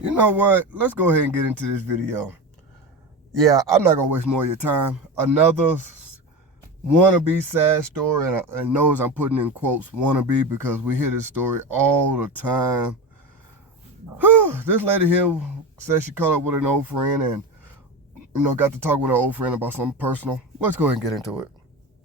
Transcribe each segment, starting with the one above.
You know what? Let's go ahead and get into this video. Yeah, I'm not gonna waste more of your time. Another wannabe sad story, and knows I'm putting in quotes wannabe because we hear this story all the time. This lady here says she caught up with an old friend and got to talk with her old friend about something personal. Let's go ahead and get into it.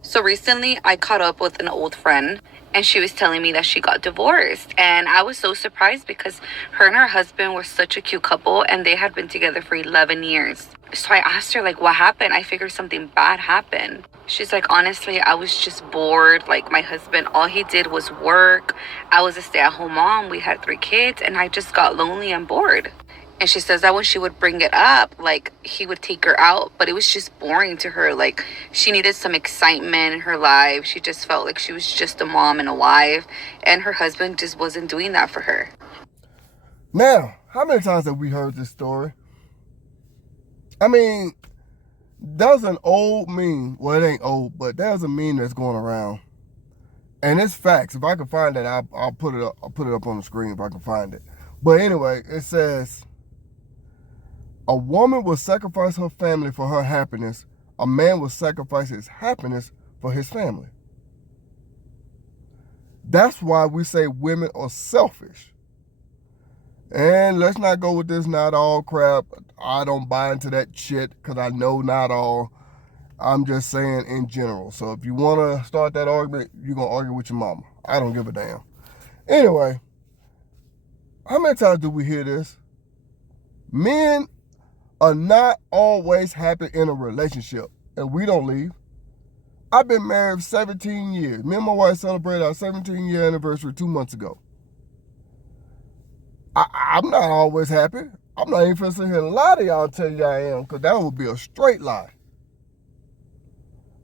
So recently, I caught up with an old friend, and she was telling me that she got divorced. And I was so surprised because her and her husband were such a cute couple, and they had been together for 11 years. So I asked her, like, what happened? I figured something bad happened. She's like, honestly, I was just bored. Like, my husband, all he did was work. I was a stay at home mom. We had 3 kids, and I just got lonely and bored. And she says that when she would bring it up, like, he would take her out, but it was just boring to her. Like, she needed some excitement in her life. She just felt like she was just a mom and a wife, and her husband just wasn't doing that for her. Now, how many times have we heard this story? I mean, there's an old meme. Well, it ain't old, but there's a meme that's going around, and it's facts. If I can find it, I'll put it up. I'll put it up on the screen if I can find it. But anyway, it says, a woman will sacrifice her family for her happiness. A man will sacrifice his happiness for his family. That's why we say women are selfish. And let's not go with this not all crap. I don't buy into that shit because I know not all. I'm just saying in general. So if you want to start that argument, you're going to argue with your mama. I don't give a damn. Anyway, how many times do we hear this? Men are not always happy in a relationship, and we don't leave. I've been married 17 years. Me and my wife celebrated our 17-year anniversary 2 months ago. I'm not always happy. I'm not even finna sit here and lie to y'all and tell you I am, because that would be a straight lie.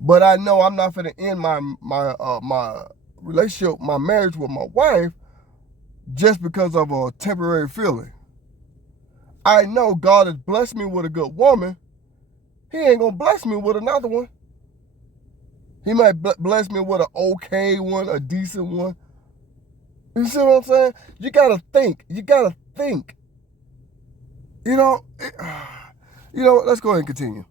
But I know I'm not finna end my relationship, my marriage with my wife, just because of a temporary feeling. I know God has blessed me with a good woman. He ain't gonna bless me with another one. He might bless me with an okay one, a decent one. You see what I'm saying? You gotta think. You gotta think. You know, let's go ahead and continue.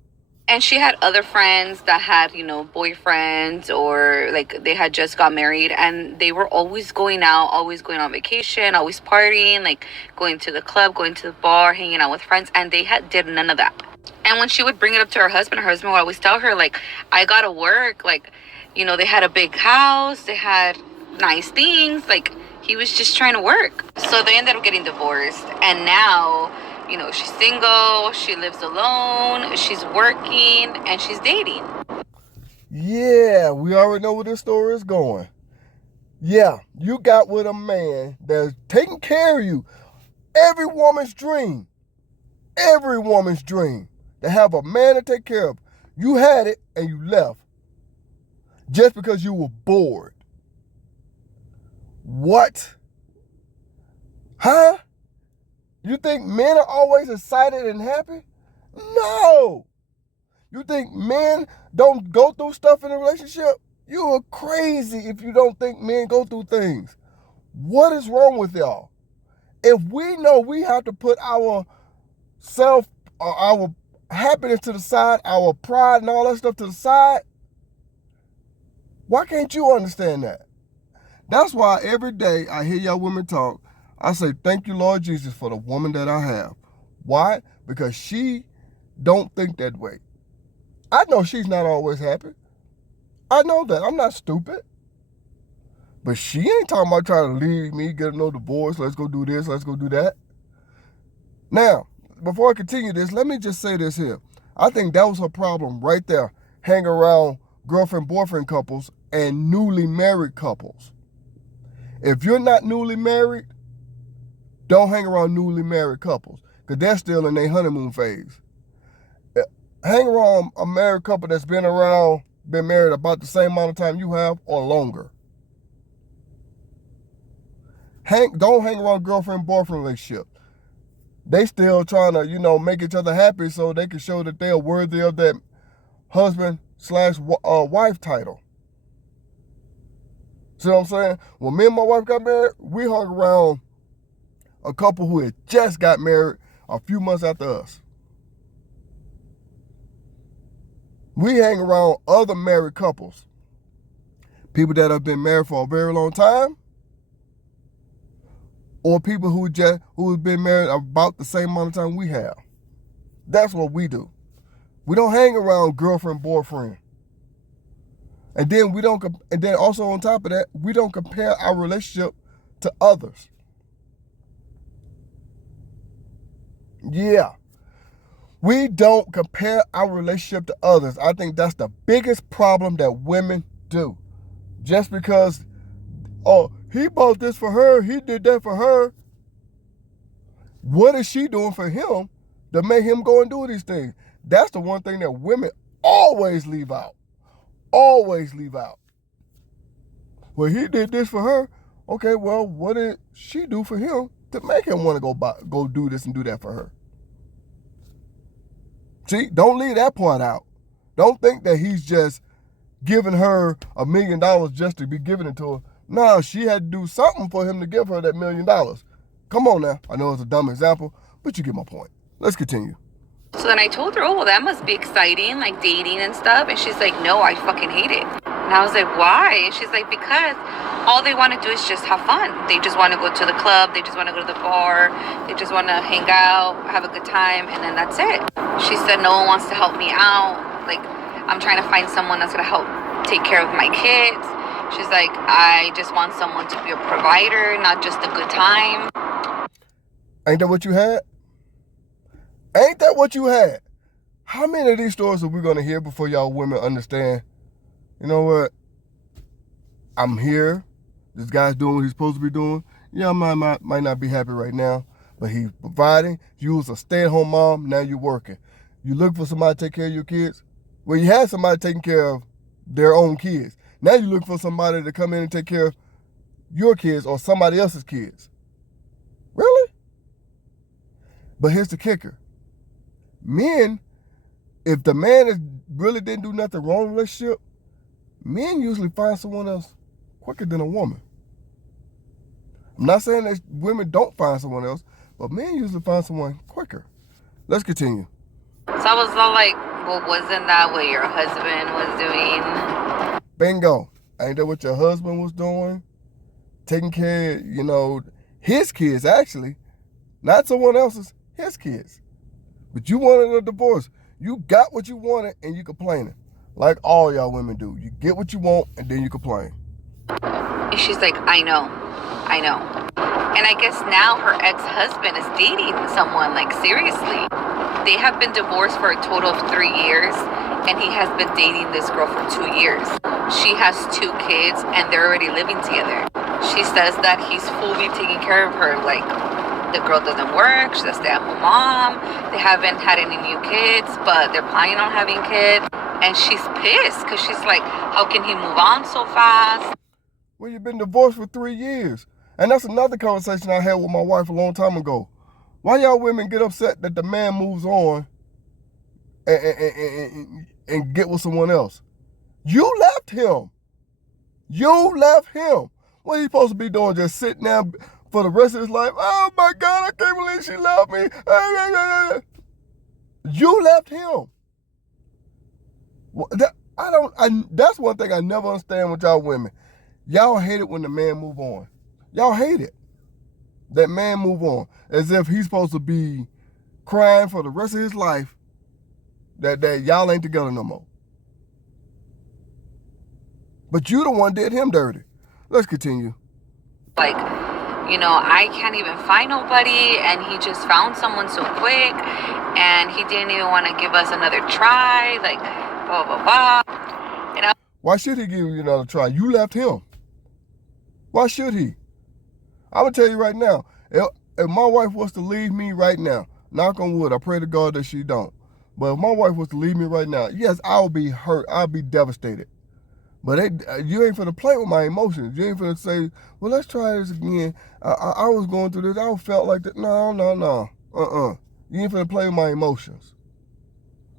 And she had other friends that had, boyfriends, or like they had just got married, and they were always going out, always going on vacation, always partying, like going to the club, going to the bar, hanging out with friends, and they did none of that. And when she would bring it up to her husband would always tell her, like, I gotta work. Like, they had a big house, they had nice things. Like, he was just trying to work. So they ended up getting divorced. And now, she's single, she lives alone, she's working, and she's dating. Yeah, we already know where this story is going. Yeah, you got with a man that's taking care of you. Every woman's dream. Every woman's dream. To have a man to take care of. You had it and you left. Just because you were bored. What? Huh? You think men are always excited and happy? No. You think men don't go through stuff in a relationship? You are crazy if you don't think men go through things. What is wrong with y'all? If we know we have to put our our happiness to the side, our pride and all that stuff to the side, why can't you understand that? That's why every day I hear y'all women talk, I say, thank you, Lord Jesus, for the woman that I have. Why? Because she don't think that way. I know she's not always happy. I know that. I'm not stupid. But she ain't talking about trying to leave me, get no divorce, let's go do this, let's go do that. Now, before I continue this, let me just say this here. I think that was her problem right there. Hang around girlfriend-boyfriend couples and newly married couples. If you're not newly married, don't hang around newly married couples because they're still in their honeymoon phase. Hang around a married couple that's been married about the same amount of time you have or longer. Don't hang around girlfriend-boyfriend relationship. They still trying to, make each other happy so they can show that they're worthy of that husband/wife title. See what I'm saying? When me and my wife got married, we hung around a couple who had just got married a few months after us. We hang around other married couples. People that have been married for a very long time, or people who have been married about the same amount of time we have. That's what we do. We don't hang around girlfriend, boyfriend. And then also on top of that, we don't compare our relationship to others. Yeah. We don't compare our relationship to others. I think that's the biggest problem that women do. Just because, oh, he bought this for her, he did that for her. What is she doing for him to make him go and do these things? That's the one thing that women always leave out. Always leave out. Well, he did this for her. Okay, well, what did she do for him to make him want to go do this and do that for her? See, don't leave that part out. Don't think that he's just giving her $1 million just to be giving it to her. No, she had to do something for him to give her that $1 million. Come on now. I know it's a dumb example, but you get my point. Let's continue. So then I told her, oh, well, that must be exciting, like dating and stuff. And she's like, no, I fucking hate it. And I was like, why? And she's like, because all they want to do is just have fun. They just want to go to the club. They just want to go to the bar. They just want to hang out, have a good time, and then that's it. She said, no one wants to help me out. Like, I'm trying to find someone that's going to help take care of my kids. She's like, I just want someone to be a provider, not just a good time. Ain't that what you had? Ain't that what you had? How many of these stories are we going to hear before y'all women understand, you know what? I'm here. This guy's doing what he's supposed to be doing. Yeah, I might not be happy right now, but he's providing. You was a stay-at-home mom. Now you're working. You look for somebody to take care of your kids. Well, you had somebody taking care of their own kids. Now you look for somebody to come in and take care of your kids or somebody else's kids. Really? But here's the kicker. Men, if the man really didn't do nothing wrong in the relationship, men usually find someone else quicker than a woman. I'm not saying that women don't find someone else, but men usually find someone quicker. Let's continue. So I was all like, well, wasn't that what your husband was doing? Bingo. Ain't that what your husband was doing? Taking care of, his kids, actually. Not someone else's, his kids. But you wanted a divorce. You got what you wanted and you complaining. Like all y'all women do. You get what you want and then you complain. And she's like, I know. And I guess now her ex-husband is dating someone, like seriously. They have been divorced for a total of 3 years, and he has been dating this girl for 2 years. She has 2 kids, and they're already living together. She says that he's fully taking care of her, like the girl doesn't work, she's a stay-at-home mom, they haven't had any new kids, but they're planning on having kids, and she's pissed, because she's like, how can he move on so fast? Well, you've been divorced for 3 years. And that's another conversation I had with my wife a long time ago. Why y'all women get upset that the man moves on and get with someone else? You left him. What he supposed to be doing? Just sitting there for the rest of his life? Oh my God, I can't believe she left me. You left him. That's one thing I never understand with y'all women. Y'all hate it when the man move on. Y'all hate it. That man move on. As if he's supposed to be crying for the rest of his life that y'all ain't together no more. But you the one did him dirty. Let's continue. Like, I can't even find nobody, and he just found someone so quick, and he didn't even want to give us another try, like, blah, blah, blah. Why should he give you another try? You left him. Why should he? I'm going to tell you right now, if my wife was to leave me right now, knock on wood, I pray to God that she don't. But if my wife was to leave me right now, yes, I'll be hurt. I'll be devastated. But you ain't finna play with my emotions. You ain't finna say, well, let's try this again. I was going through this. I felt like that. No. You ain't finna play with my emotions.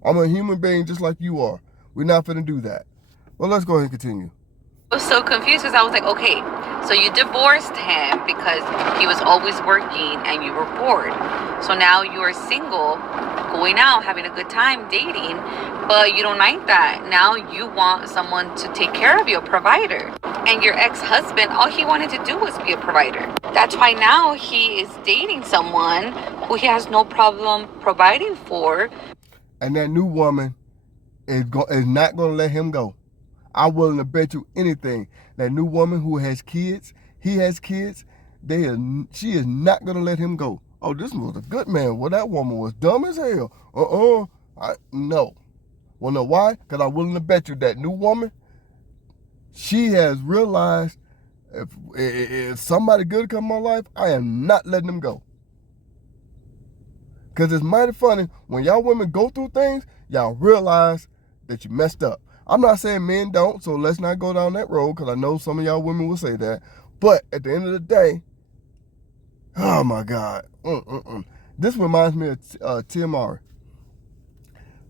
I'm a human being just like you are. We're not finna do that. Well, let's go ahead and continue. I was so confused because I was like, okay, so you divorced him because he was always working and you were bored. So now you are single, going out, having a good time, dating, but you don't like that. Now you want someone to take care of you, a provider. And your ex-husband, all he wanted to do was be a provider. That's why now he is dating someone who he has no problem providing for. And that new woman is not going to let him go. I'm willing to bet you anything. That new woman who has kids, he has kids, she is not going to let him go. Oh, this was a good man. Well, that woman was dumb as hell. No. Well, no, why? Because I'm willing to bet you that new woman, she has realized if somebody good come in my life, I am not letting them go. Because it's mighty funny, when y'all women go through things, y'all realize that you messed up. I'm not saying men don't, so let's not go down that road, because I know some of y'all women will say that. But at the end of the day, oh my God. This reminds me of Tia Mowry.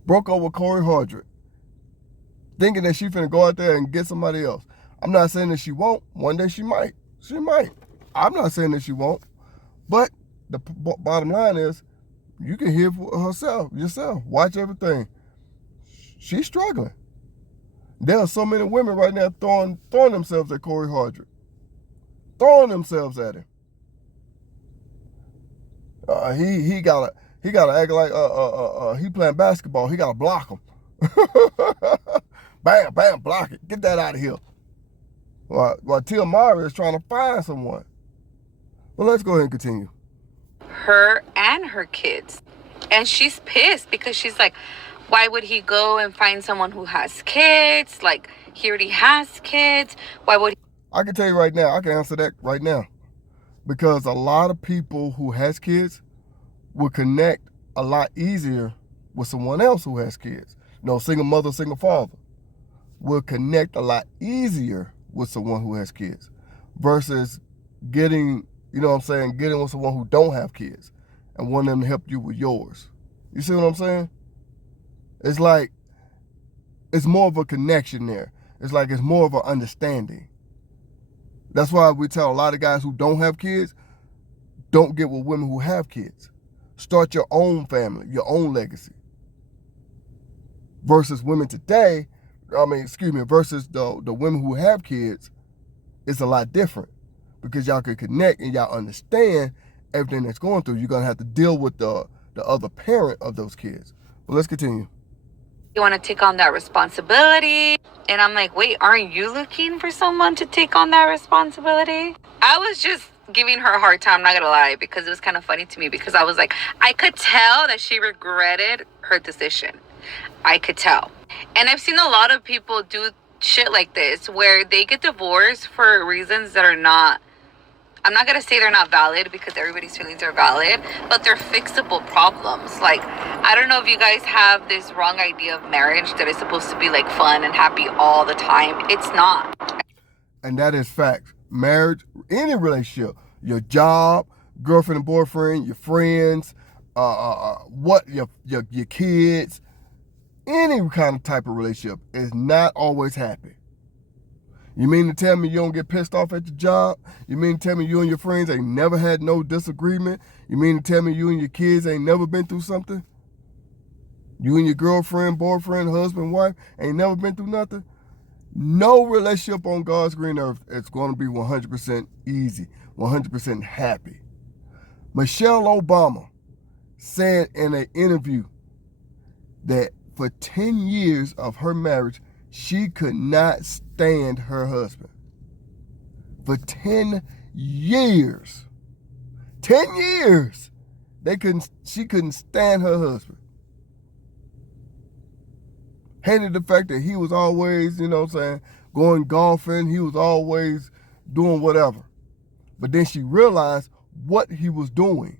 Broke up with Corey Hardrick, thinking that she finna go out there and get somebody else. I'm not saying that she won't. One day she might. She might. I'm not saying that she won't. But the bottom line is, you can hear for yourself. Watch everything. She's struggling. There are so many women right now throwing themselves at Corey Hardrick. Throwing themselves at him. He gotta act like he playing basketball. He gotta block him. Bam, bam, block it. Get that out of here. While Tia Mowry is trying to find someone. Well, let's go ahead and continue. Her and her kids. And she's pissed because she's like, why would he go and find someone who has kids? Like, he already has kids. Why would he? I can tell you right now, I can answer that right now. Because a lot of people who has kids will connect a lot easier with someone else who has kids. Single mother, single father will connect a lot easier with someone who has kids versus getting with someone who don't have kids and want them to help you with yours. You see what I'm saying? It's like, it's more of a connection there. It's like it's more of an understanding. That's why we tell a lot of guys who don't have kids, don't get with women who have kids. Start your own family, your own legacy. Versus women today, versus the women who have kids, it's a lot different. Because y'all can connect and y'all understand everything that's going through. You're going to have to deal with the other parent of those kids. But let's continue. You want to take on that responsibility? And I'm like, wait, aren't you looking for someone to take on that responsibility? I was just giving her a hard time, I'm not gonna lie, because it was kind of funny to me, because I was like, I could tell that she regretted her decision. I could tell. And I've seen a lot of people do shit like this, where they get divorced for reasons that are not, I'm not gonna say they're not valid, because everybody's feelings are valid, but they're fixable problems. Like, I don't know if you guys have this wrong idea of marriage that is supposed to be like fun and happy all the time. It's not. And that is facts. Marriage, any relationship, your job, girlfriend and boyfriend, your friends, your kids, any kind of type of relationship is not always happy. You mean to tell me you don't get pissed off at your job? You mean to tell me you and your friends ain't never had no disagreement? You mean to tell me you and your kids ain't never been through something? You and your girlfriend, boyfriend, husband, wife ain't never been through nothing? No relationship on God's green earth is going to be 100% easy, 100% happy. Michelle Obama said in an interview that for 10 years of her marriage, she could not stand her husband. For 10 years. 10 years. She couldn't stand her husband. Hated the fact that he was always, going golfing. He was always doing whatever. But then she realized what he was doing.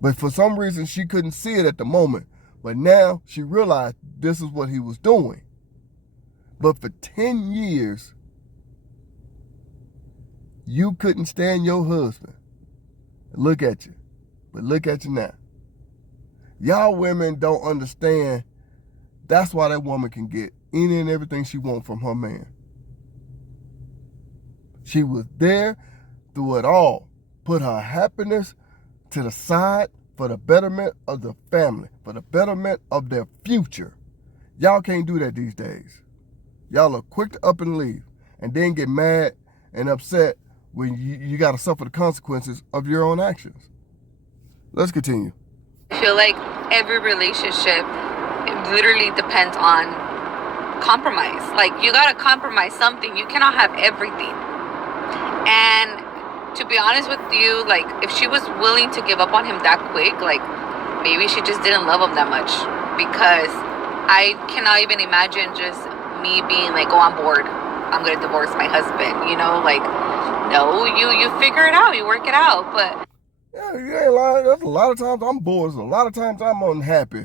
But for some reason, she couldn't see it at the moment. But now she realized this is what he was doing. But for 10 years, you couldn't stand your husband. Look at you. But look at you now. Y'all women don't understand. That's why that woman can get any and everything she wants from her man. She was there through it all. Put her happiness to the side for the betterment of the family, for the betterment of their future. Y'all can't do that these days. Y'all are quick to up and leave and then get mad and upset when you got to suffer the consequences of your own actions. Let's continue. I feel like every relationship literally depends on compromise. Like, you gotta compromise something. You cannot have everything. And to be honest with you, like, if she was willing to give up on him that quick, like, maybe she just didn't love him that much. Because I cannot even imagine just me being like, oh, I'm bored, I'm gonna divorce my husband, you know? Like, no, you figure it out, you work it out. But yeah, you ain't lying. There's a lot of times I'm bored. There's a lot of times I'm unhappy.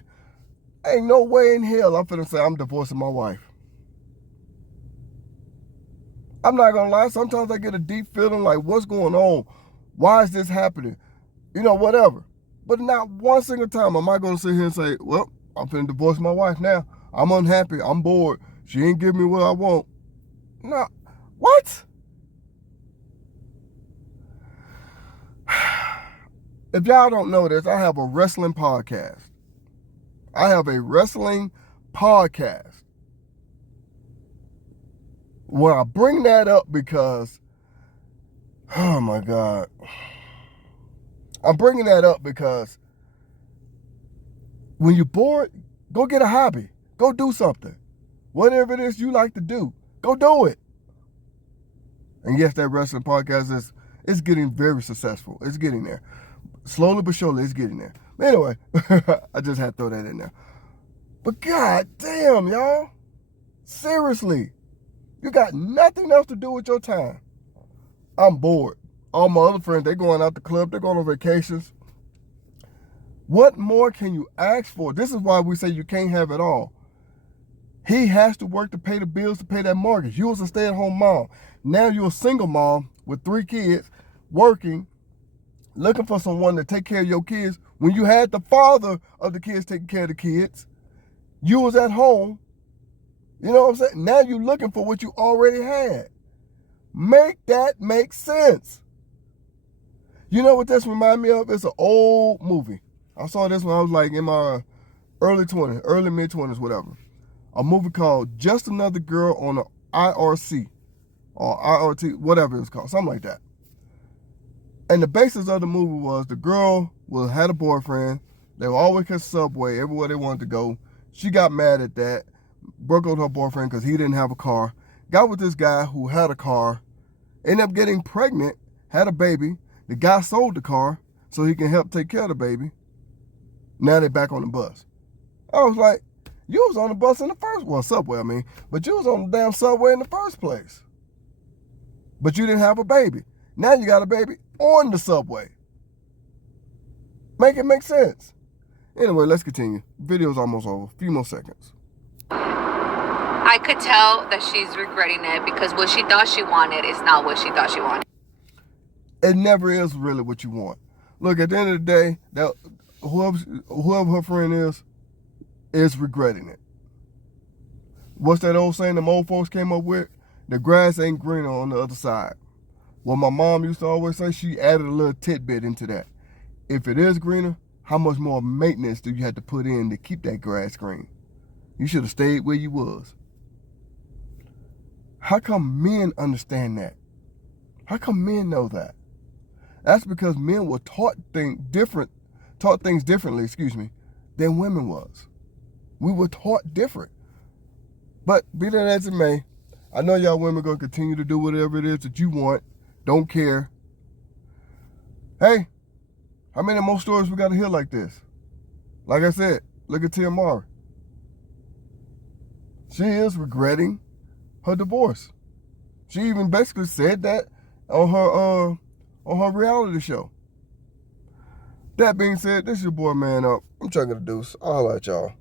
Ain't no way in hell I'm finna say I'm divorcing my wife. I'm not gonna lie, sometimes I get a deep feeling like, what's going on? Why is this happening? You know, whatever. But not one single time am I gonna sit here and say, well, I'm finna divorce my wife now. I'm unhappy, I'm bored. She ain't giving me what I want. No, what? If y'all don't know this, I have a wrestling podcast. I have a wrestling podcast. Well, I bring that up because, oh my God. I'm bringing that up because when you're bored, go get a hobby. Go do something. Whatever it is you like to do, go do it. And yes, that wrestling podcast is getting very successful. It's getting there. Slowly but surely, it's getting there. But anyway, I just had to throw that in there. But God damn, y'all. Seriously. You got nothing else to do with your time. I'm bored. All my other friends, they're going out the club. They're going on vacations. What more can you ask for? This is why we say you can't have it all. He has to work to pay the bills, to pay that mortgage. You was a stay-at-home mom. Now you're a single mom with 3 kids, working, looking for someone to take care of your kids. When you had the father of the kids taking care of the kids, you was at home. You know what I'm saying? Now you're looking for what you already had. Make that make sense. You know what this reminds me of? It's an old movie. I saw this when I was like in my early 20s, early mid-20s, whatever. A movie called Just Another Girl on the IRC or IRT, whatever it was called, something like that. And the basis of the movie was the girl had a boyfriend. They would always catch Subway everywhere they wanted to go. She got mad at that, broke up with her boyfriend because he didn't have a car. Got with this guy who had a car, ended up getting pregnant, had a baby. The guy sold the car so he can help take care of the baby. Now they're back on the bus. I was like, you was on the bus in the first, Subway, I mean, but you was on the damn Subway in the first place. But you didn't have a baby. Now you got a baby on the Subway. Make it make sense. Anyway, let's continue. Video's almost over. A few more seconds. I could tell that she's regretting it because what she thought she wanted is not what she thought she wanted. It never is really what you want. Look, at the end of the day, that whoever her friend is regretting it. What's that old saying them old folks came up with? The grass ain't greener on the other side. What my mom used to always say, she added a little tidbit into that. If it is greener, how much more maintenance do you have to put in to keep that grass green? You should have stayed where you was. How come men understand that? How come men know that? That's because men were taught things differently, than women was. We were taught different. But be that as it may, I know y'all women gonna continue to do whatever it is that you want. Don't care. Hey, how many more stories we gotta hear like this? Like I said, look at Tia Mowry. She is regretting her divorce. She even basically said that on her reality show. That being said, this is your boy Man Up. I'm Chugging the Deuce. I'll holla at y'all.